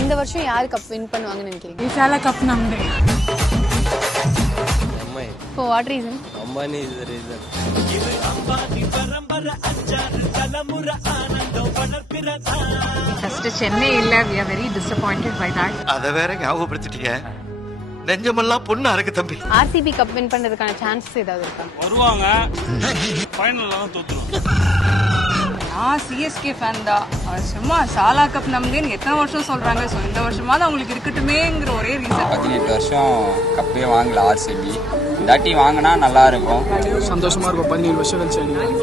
இந்த வருஷம் யார் கப் வின் பண்ணுவாங்கன்னு நினைக்கிறீங்க? ఈసారి cup నమ్మదే. For what reason? Ambani is the reason. First Chennai illa, we are very disappointed by that. அத வேற ஞாபகப்படுத்திட்டீங்க. நெஞ்சமெல்லாம் பொண்ணா இருக்கு தம்பி. RCB கப் வின் பண்றதுக்கான சான்சஸ் ஏதாவது இருக்கா? வருவாங்க, ஃபைனல்ல தான் தோத்துருவாங்க. நான் சிஎஸ்கே ஃபேன் தான். சும்மா சாலா கப் நம்புன்னு எத்தனை வருஷம் சொல்றாங்க. ஸோ இந்த வருஷமாவது அவங்களுக்கு இருக்கட்டுமேங்கிற ஒரே ரீசன். 18 வருஷம் கப்பே வாங்கல ஆர்சிபி. இந்த டீம் வாங்கினா நல்லா இருக்கும், சந்தோஷமா இருக்கும். 17 வருஷம் கழிச்சு அடிக்கிறாங்க.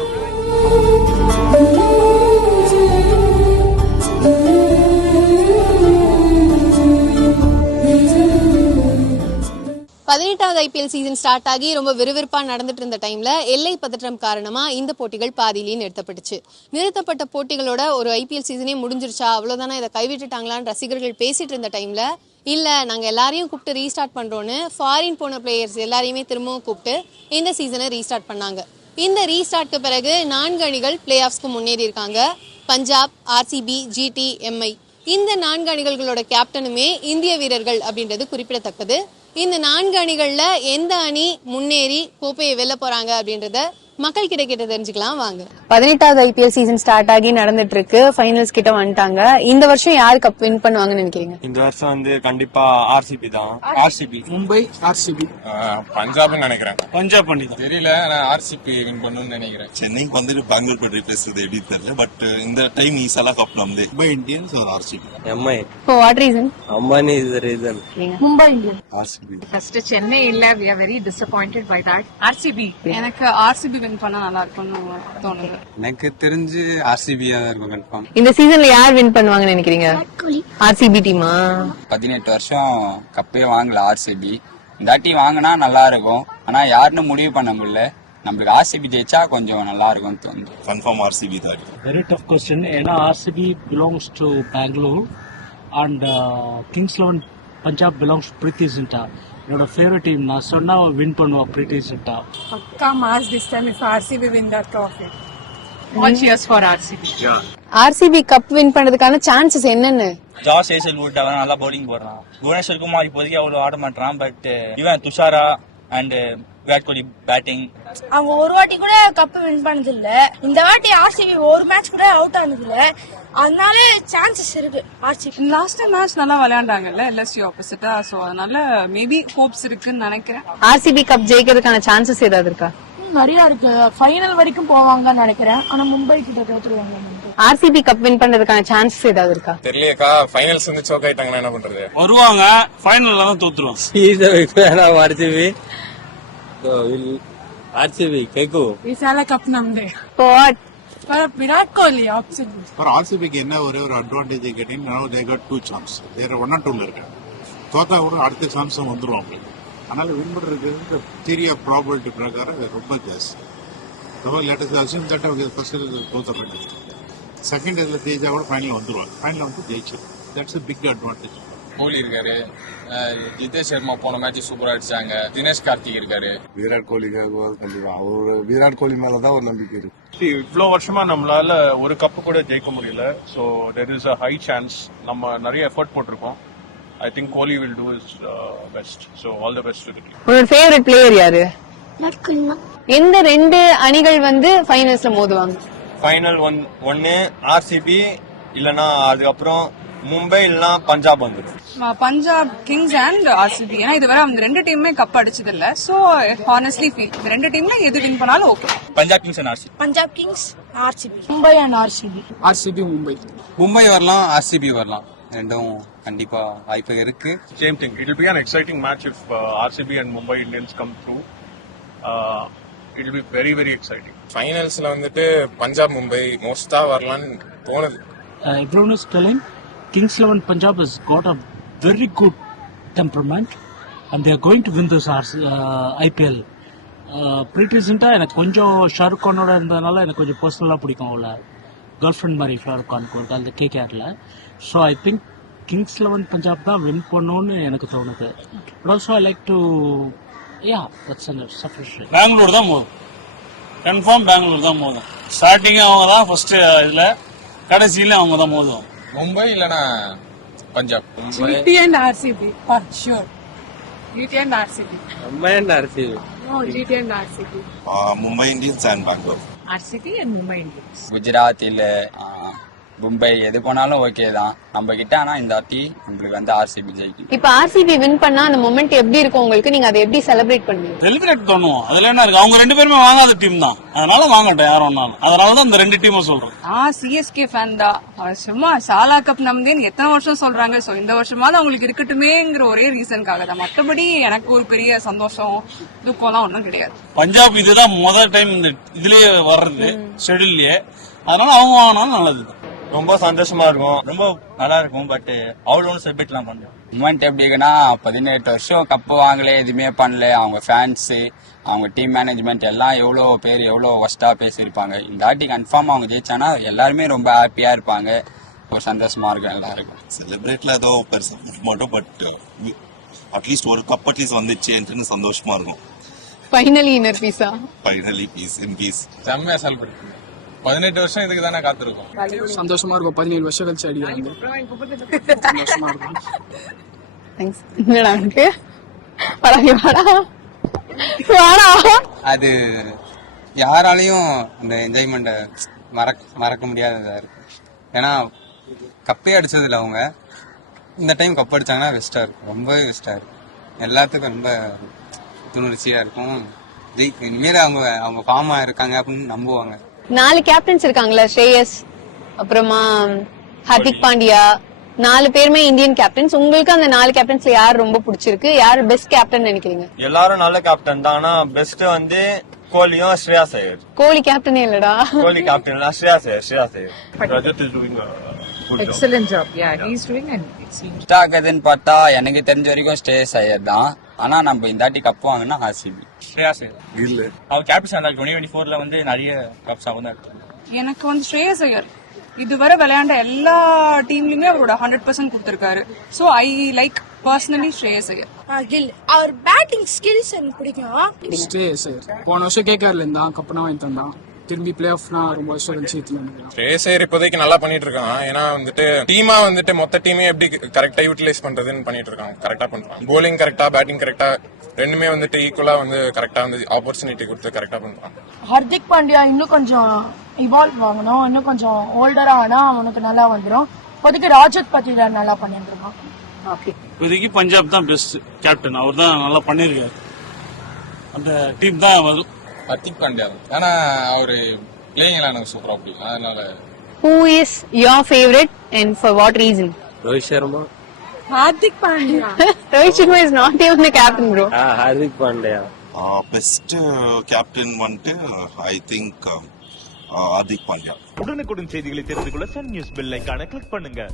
IPL சீசன் ஸ்டார்ட் ஆகி ரொம்ப விறுவிறுப்பா நடந்துட்டு இருந்த டைம்ல எல்லை பதற்றம் காரணமா இந்த போட்டிகள் பாதியிலேயே நிறுத்தப்பட்டுச்சு. நிறுத்தப்பட்ட போட்டிகளோட ஒரு IPL சீசனே முடிஞ்சிருச்சா, அவ்வளவுதானா, இதை கைவிட்டுட்டாங்களான்னு ரசிகர்கள் பேசிட்டு இருந்த டைம்ல இல்ல நாங்க எல்லாரையும் கூப்பிட்டு ரீஸ்டார்ட் பண்றோம்னு ஃபாரின் போன பிளேயர்ஸ் எல்லாரையுமே திரும்பவும் கூப்பிட்டு இந்த சீசனை ரீஸ்டார்ட் பண்ணாங்க. இந்த ரீஸ்டார்ட்க்கு பிறகு 4 அணிகள் பிளே ஆஃப்ஸ்க்கு முன்னேறி இருக்காங்க. பஞ்சாப், RCB, GT, MI இந்த 4 அணிகளோட கேப்டனுமே இந்திய வீரர்கள் அப்படின்றது குறிப்பிடத்தக்கது. இந்த 4 அணிகள்ல எந்த அணி முன்னேறி கோப்பையை வெல்ல போறாங்க அப்படின்றத மக்கள் கிட்ட கிட்ட தெரிஞ்சுக்கலாம் வாங்க. 18வது IPL சீசன் ஸ்டார்ட் ஆகி நடந்துட்டு இருக்கு. ஃபைனல்ஸ் கிட்ட வந்துட்டாங்க. இந்த வருஷம் யார் கப் வின் பண்ணுவாங்கன்னு நினைக்கிறீங்க? இந்த வருஷம் வந்து கண்டிப்பா RCB தான். RCB, மும்பை, RCB, பஞ்சாப்னு நினைக்கிறேன். பஞ்சாப் பண்ணி தெரியல, நான் RCB வின் பண்ணணும்னு நினைக்கிறேன். சென்னைக்கு வந்துட்டு பெங்களூர் போய் பேசுறது எப்படி தெரியல, பட் இந்த டைம் ஈஸாலா கப் நம்மதே. மும்பை இந்தியன்ஸ் ஒரு RCB. MI. For what reason? Ambani is the reason. Mumbai Indians. RCB. First Chennai illa, we are very disappointed by that. RCB. எனக்கு RCB வின் பண்ணா நல்லா இருக்கும்னு தோணுது. எனக்கு தெரிஞ்சு ஆர்சிபியா தான் இருக்கும் கன்ஃபார்ம். இந்த சீசன்ல யார் வின் பண்ணுவாங்கன்னு நினைக்கிறீங்க? RCB டீமா? 18 வருஷம் கப்பே வாங்கல ஆர்சிபி. இந்த டீம் வாங்கினா நல்லா இருக்கும், ஆனா யாருன்னு முடிவு பண்ண முடியல. நம்மளுக்கு RCB ஜெயிச்சா கொஞ்சம் நல்லா இருக்கும்னு தோணுது. கன்ஃபார்ம் RCB தான். Very tough question. ஏன்னா RCB belongs to Bangalore and Kings 11 Punjab belongs to Preeti Zinta. என்னோட ஃபேவரட் டீம். நான் சொன்னா வின் பண்ணுவா Preeti Zinta. பக்கா mass this time if RCB win that trophy. All cheers for RCB. RCB cup win பண்றதுக்கான chances என்னன்னு? ஜாஸ் Hazlewood அவன் நல்லா bowling போடுறான். புவனேஸ்வர் குமார் இப்போதைக்கு அவ்வளவு ஆட மாட்டான். பட் இவன் துஷாரா அண்ட் விராட் கோலி பேட்டிங். அவங்க ஒரு வாட்டி கூட கப் வின் பண்ணது இல்ல. இந்த வாட்டி RCB ஒரு மேட்ச் கூட அவுட் ஆனது இல்ல. அதனால சான்சஸ் இருக்கு RCB. லாஸ்ட் மேட்ச் நல்லா விளையாண்டாங்கல்ல LSU ஆப்போசிட்டா. சோ அதனால மேபி ஹோப்ஸ் இருக்குன்னு நினைக்கிறேன். RCB கப் ஜெயிக்கிறதுக்கான சான்சஸ் ஏதாவது இருக்கா? நிறைய இருக்கு. ஃபைனல் வரைக்கும் போவாங்கன்னு நினைக்கிறேன். ஆனா மும்பை கிட்ட தோத்துருவாங்க. RCB கப் வின் பண்றதுக்கான சான்சஸ் ஏதாவது இருக்கா? தெரியலக்கா, ஃபைனல்ஸ் வந்து சோக் ஆயிட்டாங்கன்னா என்ன பண்றது? வருவாங்க, ஃபைனல்ல தான் தோத்துருவாங்க. He is a big fan of RCB. So will RCB Keku. ఈసారి కప్ నమ్మదే. What? Virat Kohli option. For RCB க்கு என்ன ஒரே ஒரு அட்வான்டேஜ் கேட்டீங்கன்னா now they got 2 chances. வேற 1 or 2 இருக்காங்க. தோத்தா கூட அடுத்த சான்ஸ் வந்துருவாங்க. அதனால வின் பண்றதுக்கு தியரி ஆஃப் ப்ராபபிலிட்டி பிரகாரம் ரொம்ப ஜாஸ்தி. நம்ம லேட்டஸ்ட் அசியூம் தட் அவங்க ஃபர்ஸ்ட் தோத்த பண்ணி செகண்ட் இதுல ஜெயிச்சா கூட ஃபைனல் வந்துருவாங்க. ஃபைனல் வந்து ஜெயிச்சு தட்ஸ் a big advantage. கோலி இருக்காரு, ஜிதேஷ் சர்மா போன மேட்ச் சூப்பரா அடிச்சாங்க, தினேஷ் கார்த்திக் இருக்காரு. விராட் கோலிக்காக கண்டிப்பா அவரு விராட் கோலி மேலதான் ஒரு நம்பிக்கை இருக்கு. இவ்வளோ வருஷமா நம்மளால ஒரு கப்பு கூட ஜெயிக்க முடியல. So there is a high chance. நம்ம நிறைய எஃபர்ட் போட்டிருக்கோம். I think Kohli will do his best. So all the best to the team. உங்களோட ஃபேவரட் பிளேயர் யாரு? எந்த 2 அணிகள் வந்து ஃபைனல்ஸ்ல மோதுவாங்க? ஃபைனல் ஒன்னு RCB இல்லனா அதுக்கப்புறம் மும்பை இல்லனா பஞ்சாப் வந்துடும். Punjab Kings and RCB. ஏன்னா இதுவரை அவங்க 2 டீமுமே கப் அடிச்சது இல்ல. சோ ஹானஸ்ட்லி ஃபீல் இந்த 2 டீம்ல எது வின் பண்ணாலும் okay. Punjab Kings and RCB. Punjab Kings RCB. Mumbai and RCB. RCB, Mumbai. Mumbai வரலாம், RCB வரலாம். ரெண்டும் கண்டிப்பா வாய்ப்பு இருக்கு. Same thing. It will be an exciting match if RCB and Mumbai Indians come through. It will be very very exciting. ஃபைனல்ஸ்ல வந்துட்டு பஞ்சாப் மும்பை மோஸ்டா வரலாம்னு தோணுது. Everyone is telling Kings 11 Punjab has got a very good temperament and they are going to win this IPL. Preeti Zinta எனக்கு கொஞ்சம் ஷாருக் கானோட இருந்ததுனால எனக்கு கொஞ்சம் பர்சனலா பிடிக்கும். அவள கேர்ள் ஃப்ரெண்ட் மாதிரி ஷாருக் கான் கூட அந்த KKRல. So I think Kings 11 Punjab தான் வின் பண்ணணும்னு எனக்கு தோணுது. But also I like to that's sufficient. Bangalore தான் மோதும், கன்ஃபார்ம் பெங்களூர் தான் மோதும். ஸ்டார்டிங் அவங்க தான் ஃபர்ஸ்ட் இதுல, கடைசியில அவங்க தான் மோதும். மும்பை இல்லனா Punjab. GT and RCB for sure. GT and RCB. Mumbai and RCB. No, GT and RCB. Mumbai Indians and Bangalore. RCB and Mumbai Indians. Gujarat இல்ல மும்பை எது போனாலும் ஓகே தான் நம்ம கிட்ட. ஆனா இந்த வாட்டி நம்மளுக்கு வந்து ஆர்சிபி ஜெயிக்கும். இப்ப ஆர்சிபி வின் பண்ணா அந்த மொமெண்ட் எப்படி இருக்கும் உங்களுக்கு? நீங்க அதை எப்படி செலிப்ரேட் பண்ணுவீங்க? செலிப்ரேட் பண்ணுவோம். அதுல என்ன இருக்கு, அவங்க 2 பேருமே வாங்காத டீம் தான், அதனால வாங்கட்டும் யாரும் ஒன்னாலும். அதனாலதான் இந்த 2 டீமும் சொல்றோம். CSK ஃபேன் தான். சும்மா சாலா கப் நம்மதேன்னு எத்தனை வருஷம் சொல்றாங்க. சோ இந்த வருஷமாவது அவங்களுக்கு இருக்கட்டுமேங்கிற ஒரே ரீசனுக்காக தான். மற்றபடி எனக்கு ஒரு பெரிய சந்தோஷம் துக்கம்லாம் ஒன்றும் கிடையாது. பஞ்சாப் இதுதான் முதல் டைம் இந்த இதுலயே வர்றது ஷெட்யூல்லயே, அதனால அவங்க வாங்கினாலும் நல்லது. ரொம்ப சந்தோஷமா இருக்கும், ரொம்ப நல்லா இருக்கும். பட் அவ்வளோ ஒன்றும் செலிப்ரேட்லாம் பண்ணுறோம். மூமெண்ட் எப்படி இருக்குன்னா 18 வருஷம் கப்பு வாங்கல, எதுவுமே பண்ணல. அவங்க ஃபேன்ஸு, அவங்க டீம் மேனேஜ்மெண்ட் எல்லாம் எவ்வளோ பேர் எவ்வளோ ஒஸ்டா பேசியிருப்பாங்க. இந்த வாட்டி கன்ஃபார்ம் அவங்க ஜெயிச்சானா எல்லாருமே ரொம்ப ஹாப்பியா இருப்பாங்க, ஒரு சந்தோஷமா இருக்கும் எல்லாருக்கும். செலிப்ரேட்ல ஏதோ பெருசா மாட்டோம், பட் அட்லீஸ்ட் ஒரு கப் அட்லீஸ்ட் வந்துச்சுன்னு சந்தோஷமா இருக்கும். ஃபைனலி இன்னர் பீஸா? Finally peace in peace. செம்மையா செலிப்ரேட். 18 வருஷம் இதுக்கு தானே காத்திருக்கோம். சந்தோஷமா இருக்கும். 17 வருஷம் கழிச்சு அடிக்கிறாங்க. சந்தோஷமா இருக்கும். தேங்க்ஸ். என்னடா எனக்கு வாடா. அது யாராலையும் இந்த என்ஜாய்மெண்ட்டை மறக்க முடியாததா இருக்கு. ஏன்னா கப்பே அடிச்சதில்ல அவங்க, இந்த டைம் கப் அடிச்சாங்கன்னா பெஸ்டா இருக்கும், ரொம்பவே பெஸ்டா இருக்கும். எல்லாத்துக்கும் ரொம்ப துணர்ச்சியா இருக்கும். இனிமேல் அவங்க ஃபார்மா இருக்காங்க அப்படின்னு நம்புவாங்க. 4 கேப்டன்ஸ் இருக்காங்களா, ஸ்ரேயஸ், அப்புறமா ஹர்திக் பாண்டியா, 4 பேருமே இந்தியன் கேப்டன்ஸ். உங்களுக்கு அந்த 4 கேப்டன்ஸ்ல யார் ரொம்ப பிடிச்சிருக்கு? யார் பெஸ்ட் கேப்டன் நினைக்கிறீங்க? எல்லாரும் நல்ல கேப்டன் தான், ஆனா பெஸ்ட் வந்து கோலியும் ஸ்ரேயாஸ் ஐயர். கோலி கேப்டனே இல்லடா. Kohli captain Shreyas Iyer. Rajat is doing a good job. Excellent job. Yeah, he's doing and it's best ஆகுதுன்னு பார்த்தா எனக்கு தெரிஞ்ச வரைக்கும் ஸ்ரேயஸ் ஐயர் தான். ஆனா நம்ம இந்த வாட்டி கப் வாங்கினா ஆர்சிபி. ஸ்ரேயாஸ் ஐயர் இல்ல, அவர் கேப்டன் 2024ல வந்து நிறைய கப்ஸ் ஆகும். எனக்கு வந்து ஸ்ரேயஸ் ஐயர் இதுவரை விளையாண்ட எல்லா டீம்லயுமே அவரோட 100% கொடுத்திருக்காரு. So I like personally Shreyas Iyer. Gill அவர் பேட்டிங் ஸ்கில்ஸ் எனக்கு பிடிக்கும். ஸ்ரேயஸ் ஐயர் போன வருஷம் கேட்கறல இருந்தா கப்னா வாங்கி தந்தான். திரும்பி பிளே ஆஃப்னா ரொம்ப வருஷம் கழிச்சு ஸ்ரேயஸ் ஐயர் இப்போதைக்கு நல்லா பண்ணிட்டு இருக்காங்க. ஏன்னா வந்துட்டு டீமா வந்துட்டு மொத்த டீமே எப்படி கரெக்டா யூட்டிலைஸ் பண்றதுன்னு பண்ணிட்டு இருக்காங்க. கரெக்டா பண்றாங்க. போலிங் கரெக்டா, பேட்டிங் கரெக்டா, ரெண்டுமே வந்துட்டு ஈக்குவலா வந்து கரெக்டா வந்து ஆப்பர்ச்சுனிட்டி கொடுத்து கரெக்டா பண்றாங்க. ஹர்திக் பாண்டியா இன்னும் கொஞ்சம் இவால்வ் ஆகணும், இன்னும் கொஞ்சம் ஓல்டரா ஆனா அவனுக்கு நல்லா வந்துடும். இப்போதைக்கு ராஜத் பத்திரன் நல்லா பண்ணிட்டு இருக்கான். ஓகே, இப்போதைக்கு பஞ்சாப் தான் பெஸ்ட் கேப்டன், அவர் தான் நல்லா பண்ணிருக்காரு. அந்த டீம் தான் வரும். ஹர்திக் பாண்டியா ஆனா அவரு பிளேயிங் எல்லாம் எனக்கு சூப்பரா பிடிக்கும். அதனால who is your favorite and for what reason? Rohit Sharma. Hardik Pandya. Rohit Sharma is not even the captain, bro. Hardik Pandya. Best captain வந்துட்டு ஐ திங்க் ஹார்திக் பாண்டியா. உடனுக்குடன் செய்திகளை தெரிந்து கொள்ள சன் நியூஸ் பெல் ஐகானை கிளிக் பண்ணுங்க.